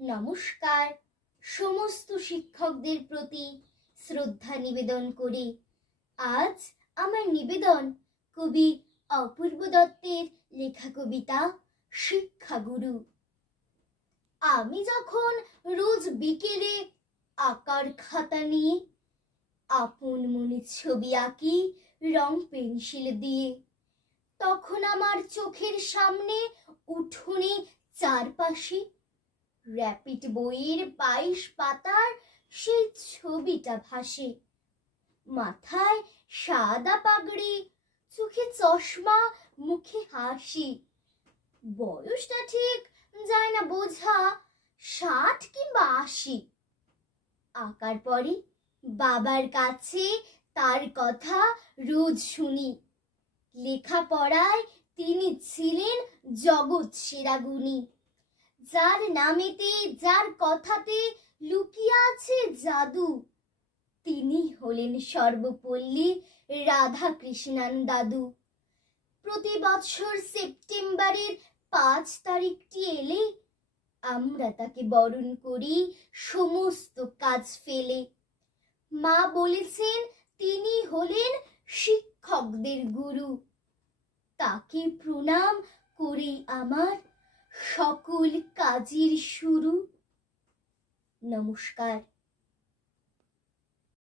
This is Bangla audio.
নমস্কার। সমস্ত শিক্ষকদের প্রতি শ্রদ্ধা নিবেদন করে আজ আমার নিবেদন কবি অপূর্ব দত্তের লেখা কবিতা শিক্ষাগুরু। আমি যখন রোজ বিকেলে আঁকার খাতা নিয়ে আপন মনে ছবি আঁকি রং পেন্সিল দিয়ে, তখন আমার চোখের সামনে উঠোনে চারপাশে র্যাপিড বইয়ের 22 পাতার সেই ছবিটা ভাসে। মাথায় সাদা পাগড়ি, চোখে চশমা, মুখে হাসি। বয়সটা ঠিক যায় না বোঝা, 60 কিংবা 80। আঁকার পরে বাবার কাছে তার কথা রোজ শুনি। লেখাপড়ায় তিনি ছিলেন জগৎ সেরা গুণী, যার নামেতে যার কথাতে লুকিয়ে আছে জাদু। তিনি হলেন সর্বপল্লী রাধা কৃষ্ণান দাদু। প্রতি বছর সেপ্টেম্বরের 5 তারিখটি এলে আমরা তাকে বরণ করি সমস্ত কাজ ফেলে। মা বলেছেন তিনি হলেন শিক্ষকদের গুরু। তাকে প্রণাম করে আমার সকল কাজের শুরু। নমস্কার।